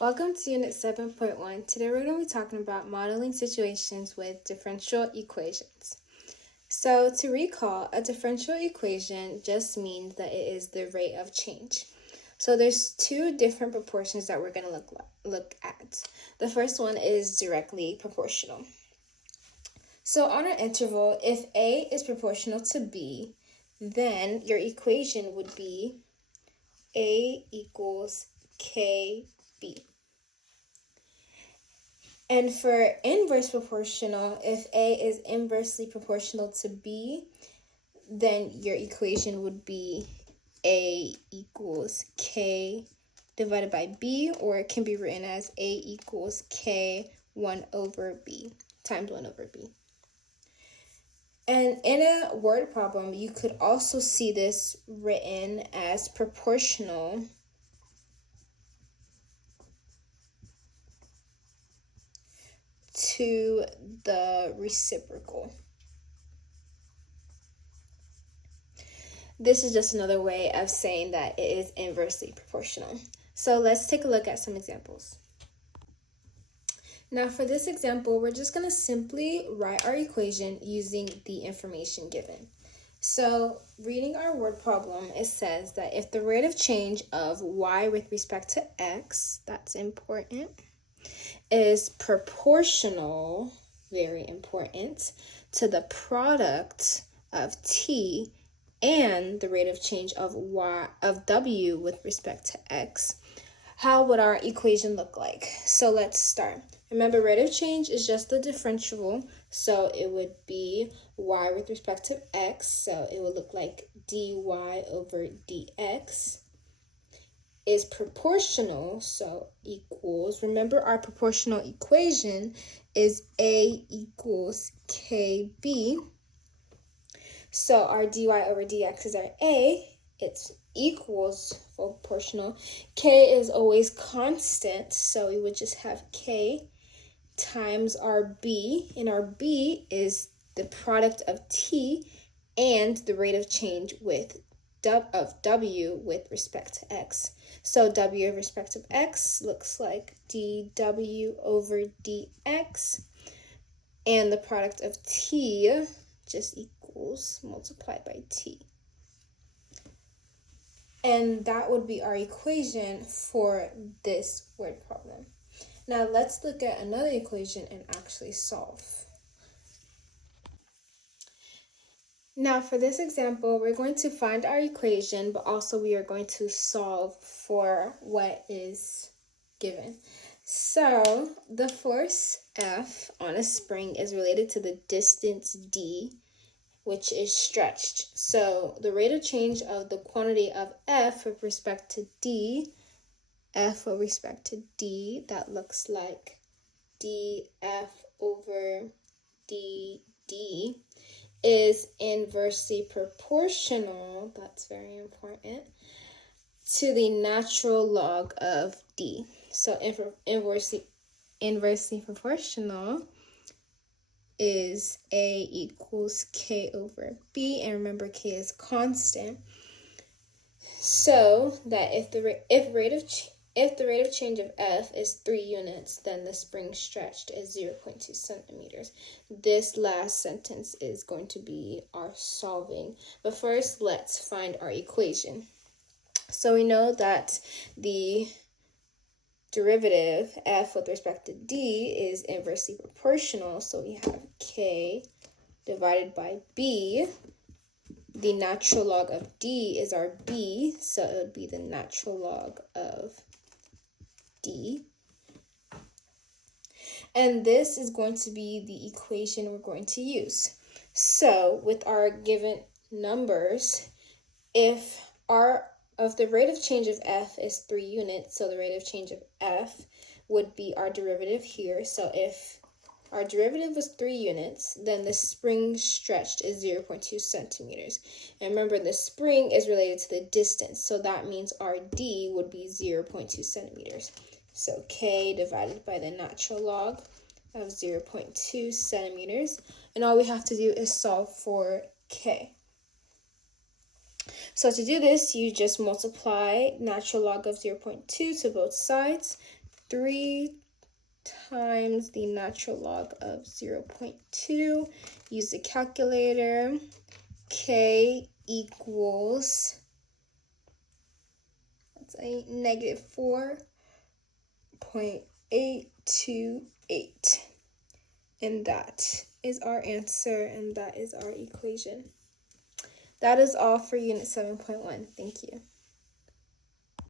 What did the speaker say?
Welcome to Unit 7.1. Today we're going to be talking about modeling situations with differential equations. So to recall, a differential equation just means that it is the rate of change. So there's two different proportions that we're going to look at. The first one is directly proportional. So on an interval, if A is proportional to B, then your equation would be A equals KB. And for inverse proportional, if A is inversely proportional to B, then your equation would be A equals K divided by B, or it can be written as A equals K 1 over B times 1 over B. And in a word problem, you could also see this written as proportional to the reciprocal. This is just another way of saying that it is inversely proportional. So let's take a look at some examples. Now for this example, we're just going to simply write our equation using the information given. So reading our word problem, it says that if the rate of change of y with respect to x, that's important, is proportional, very important, to the product of t and the rate of change of w with respect to x, how would our equation look like? So let's start. Remember, rate of change is just the differential, so it would be y with respect to x, so it would look like dy over dx is proportional, so equals, remember our proportional equation is A equals KB. So our dy over dx is our A, it's equals proportional. K is always constant, so we would just have K times our B, and our B is the product of T and the rate of change of W with respect to X. So W with respect to X looks like dW over dx, and the product of T just equals multiplied by T. And that would be our equation for this word problem. Now let's look at another equation and actually solve. Now for this example, we're going to find our equation, but also we are going to solve for what is given. So the force F on a spring is related to the distance D, which is stretched. So the rate of change of the quantity of F with respect to D, F with respect to D, that looks like dF over dd, is inversely proportional, that's very important, to the natural log of D. So inversely proportional is A equals K over B, and remember K is constant. So that if the rate of change of F is 3 units, then the spring stretched is 0.2 centimeters. This last sentence is going to be our solving. But first, let's find our equation. So we know that the derivative F with respect to D is inversely proportional, so we have K divided by B. The natural log of D is our B, so it would be the natural log of D. And this is going to be the equation we're going to use. So with our given numbers, if the rate of change of F is 3 units, so the rate of change of F would be our derivative here. So if our derivative was 3 units, then the spring stretched is 0.2 centimeters. And remember, the spring is related to the distance, so that means our D would be 0.2 centimeters. So K divided by the natural log of 0.2 centimeters. And all we have to do is solve for K. So to do this, you just multiply natural log of 0.2 to both sides. 3 times the natural log of 0.2. Use the calculator. K equals, that's a negative 4.828. And that is our answer, and that is our equation. That is all for Unit 7.1. Thank you.